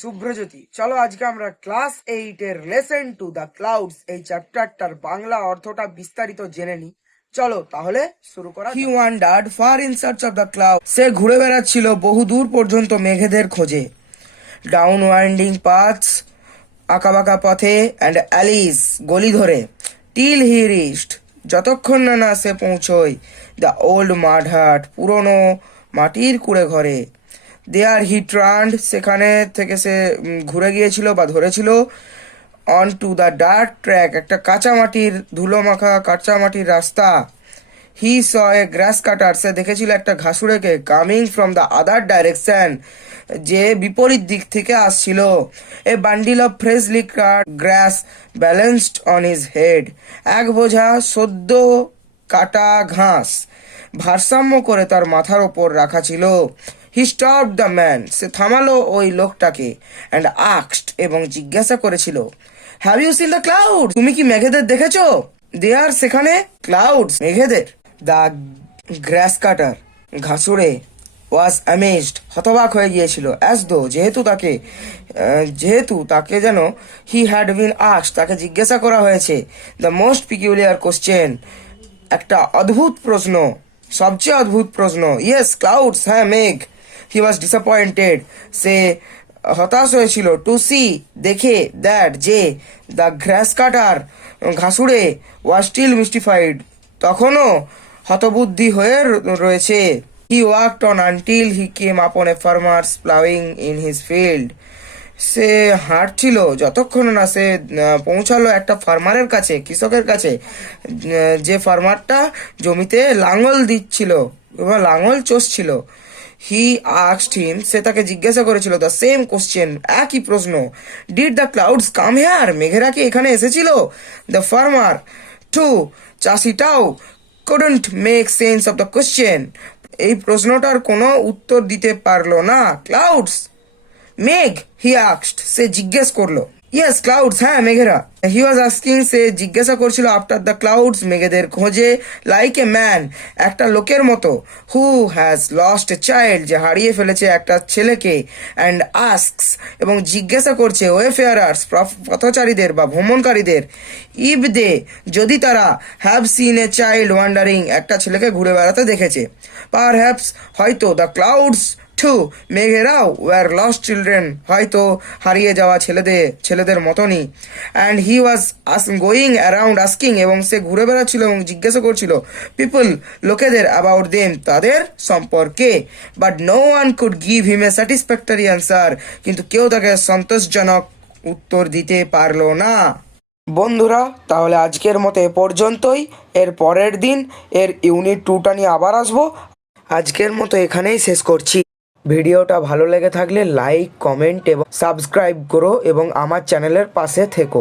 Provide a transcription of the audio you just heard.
শুভ্রজ্যোতি। চলো আজকে আমরা ক্লাস 8 এর লেসন 2 দ্য ক্লাউডস এই চ্যাপ্টারটার বাংলা অর্থটা বিস্তারিত জেনে নিই। চলো তাহলে শুরু করা। He wandered far in search of the cloud. সে ঘুরে বেড়াচ্ছিল বহু দূর পর্যন্ত মেঘেদের খোঁজে। ডাউন ওয়াইন্ডিং পাথস, আঁকাবাঁকা পথে, অ্যান্ড অ্যালিস, গলি ধরে, টিল হি রিচড, যতক্ষণ না সে পৌঁছয় দ্য ওল্ড মাড হাট, পুরনো মাটির কুড়ে ঘরে। দেয়ার হি ট্রান্ড, সেখানে থেকে সে ঘুরে গিয়েছিল বা ধরেছিল। On to the dark track, একটা কাঁচা মাটির ধুলো মাখা কাঁচা মাটির রাস্তা। হি স এ গ্রাস কাটার, সে দেখেছিল একটা ঘাসুড়েকে। Coming from the other direction, যে বিপরীত দিক থেকে আসছিল। A bundle of freshly cut grass balanced on his head, এক বোঝা সদ্য কাটা ঘাস ভারসাম্য করে তার মাথার ওপর রাখা ছিল। হি স্টপ দ্য ম্যান, সে থামালো ওই লোকটাকে। অ্যান্ড আস্কড, এবং জিজ্ঞাসা করেছিল, have you seen the cloud, তুমি কি মেঘেদের দেখেছো? দে আর, সেখানে ক্লাউডস, মেঘেদের। দ্য গ্রাস কাটার, ঘাসুড়ে, ওয়াজ অ্যামেজড, হতবাক হয়ে গিয়েছিল। অ্যাজ দো, যেহেতু তাকে যেন হি হ্যাড বিন আস্কড, তাকে জিজ্ঞাসা করা হয়েছে। দ্য মোস্ট পিকিউলিয়ার কোশ্চেন, একটা অদ্ভুত প্রশ্ন, সবচেয়ে অদ্ভুত প্রশ্ন। ইয়েস ক্লাউডস, হ্যাঁ মেঘ। হি ওয়াজ ডিসঅ্যাপয়েন্টেড, সে হতাশ হয়েছিল। টু সি, দেখে, দ্যাট, যে, দ্য গ্রাস কাটার, ঘাসুড়ে, ওয়াজ স্টিল মিস্টিফাইড, তখনও হতবুদ্ধি হয়ে রয়েছে। He walked on until he came upon a farmer's ploughing in his field, সে হাঁটছিল যতক্ষণ না সে পৌঁছালো একটা ফার্মারের কাছে, কৃষকের কাছে, যে ফার্মারটা জমিতে লাঙল দিচ্ছিল বা লাঙল চষছিল। হি আস্কড হিম, সে তাকে জিজ্ঞাসা করেছিল দ্য সেম কোশ্চেন, একই প্রশ্ন। Did the clouds come here, মেঘেরা কি এখানে এসেছিল? দ্য ফার্মার, টু, চাষিটাও, couldn't make sense of the question, এই প্রশ্নটার কোনো উত্তর দিতে পারলো না। ক্লাউডস, মেঘ, হি আস্কড, সে জিজ্ঞেস করলো। ইয়েস ক্লাউডস, হ্যাঁ মেঘেরা। হি ওয়াজ আস্কিং, সে জিজ্ঞাসা করছিল আফটার দ্য ক্লাউডস, মেঘেদের খোঁজে। লাইক এ ম্যান, একটা লোকের মতো। Who has lost a child, যে হারিয়ে ফেলেছে একটা ছেলেকে। অ্যান্ড আস্কস, এবং জিজ্ঞাসা করছে ওয়েফেয়ারার্স, পথচারীদের বা ভ্রমণকারীদের। ইফ দে, যদি তারা, have seen a child wandering, একটা ছেলেকে ঘুরে বেড়াতে দেখেছে। পার হ্যাপস, হয়তো, দ্য ক্লাউডস টু, মেঘেরাও, ওয়ার লস্ট চিলড্রেন, হয়তো হারিয়ে যাওয়া ছেলেদের মতনই। And he was going around asking, এবং সে ঘুরে বেড়াচ্ছিল এবং জিজ্ঞাসা করছিল পিপল, লোকেদের, অ্যাবাউট দেম, তাদের সম্পর্কে। But no one could give him a satisfactory answer, কিন্তু কেউ তাকে সন্তোষজনক উত্তর দিতে পারলো না। বন্ধুরা, তাহলে আজকের মতো এ পর্যন্তই। এর পরের দিন এর ইউনিট 2টা নিয়ে আবার আসবো। আজকের মতো এখানেই শেষ করছি। ভিডিওটা ভালো লেগে থাকলে লাইক, কমেন্ট এবং সাবস্ক্রাইব করো এবং আমার চ্যানেলের পাশে থেকো।